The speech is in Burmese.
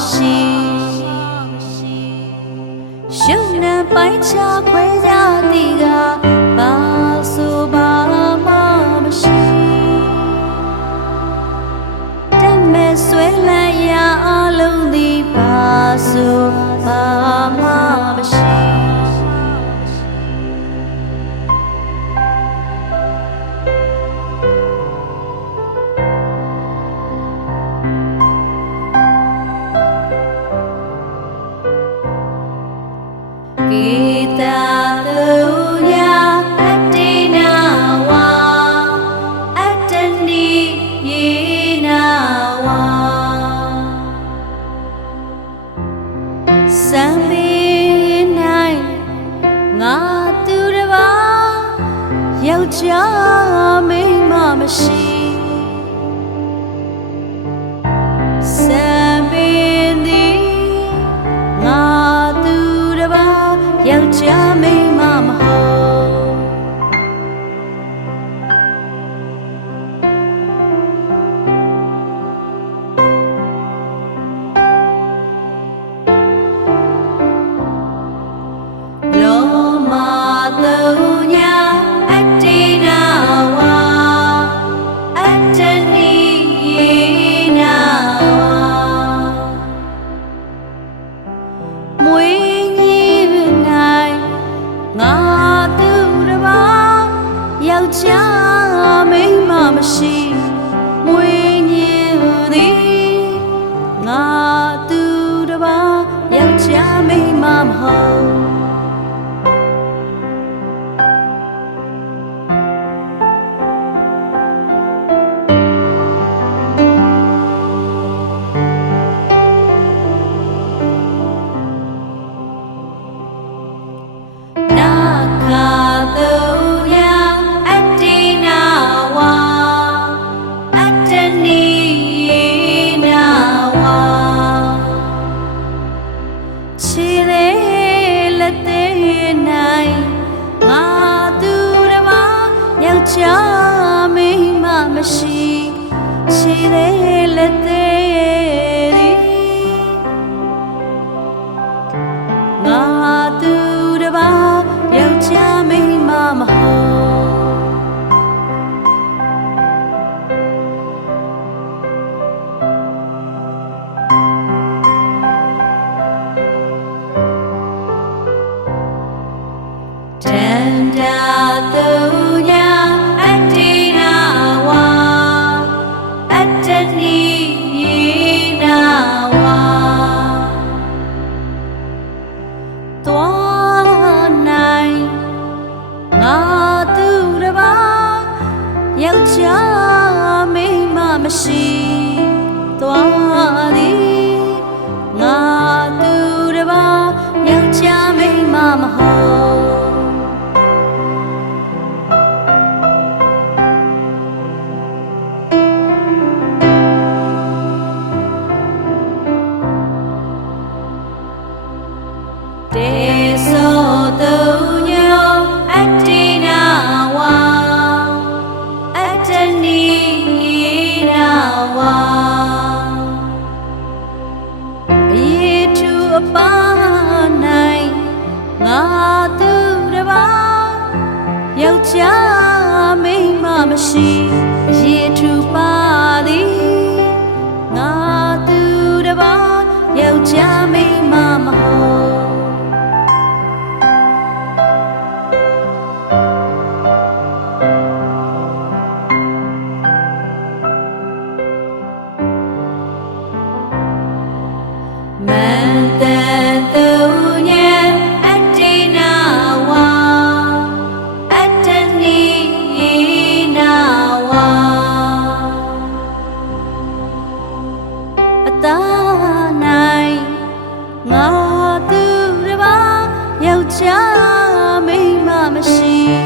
မရှိရှုံနဲ့ပိုင်းချခွဲရသည်က ယောက်ျားမိန်းမမရှိစံပင်သည်ငါသူတစ်ပါးယောက်ျားမိန်း 家美，妈妈好。She let the and down. ယောက်ျားမိန်းမမရှိအရေးထူပါသည်ငါသူတစ်ပါးယောက်ျားမိန်းမမဟုတ် သာနိုင်ငါသူတစ်ပါးယောက်ျားမိန်းမမရှိ